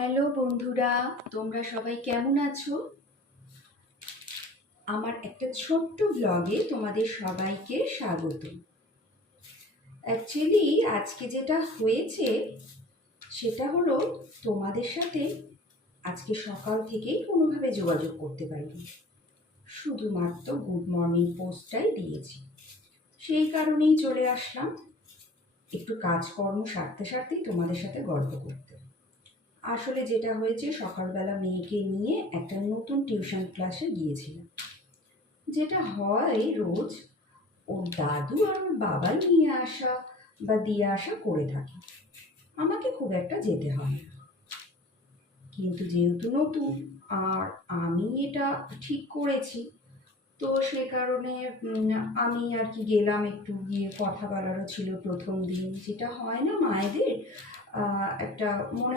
Hello বন্ধুরা, তোমরা সবাই কেমন আছো? আমার একটা ছোট্ট ব্লগে তোমাদের সবাইকে স্বাগত। অ্যাকচুয়ালি আজকে যেটা হয়েছে সেটা হলো, তোমাদের সাথে আজকে সকাল থেকেই কোনোভাবে যোগাযোগ করতে পারিনি, শুধুমাত্র গুড মর্নিং পোস্টটাই দিয়েছি। সেই কারণেই চলে আসলাম একটু কাজকর্ম সারতে সারতেই তোমাদের সাথে গল্প করতে। আসলে যেটা হয়েছে, সকালবেলা মেয়েকে নিয়ে একটা নতুন টিউশন ক্লাসে গিয়েছিলাম। যেটা হয় রোজ, ওর দাদু আর ওর বাবা নিয়ে আসা বা দিয়ে আসা করে থাকে, আমাকে খুব একটা যেতে হয় না। কিন্তু যেহেতু নতুন আর আমি এটা ঠিক করেছি, তো সে কারণে আমি আর কি গেলাম, একটু গিয়ে কথা বলারও ছিল প্রথম দিন। যেটা হয় না মায়েদের একটা মনে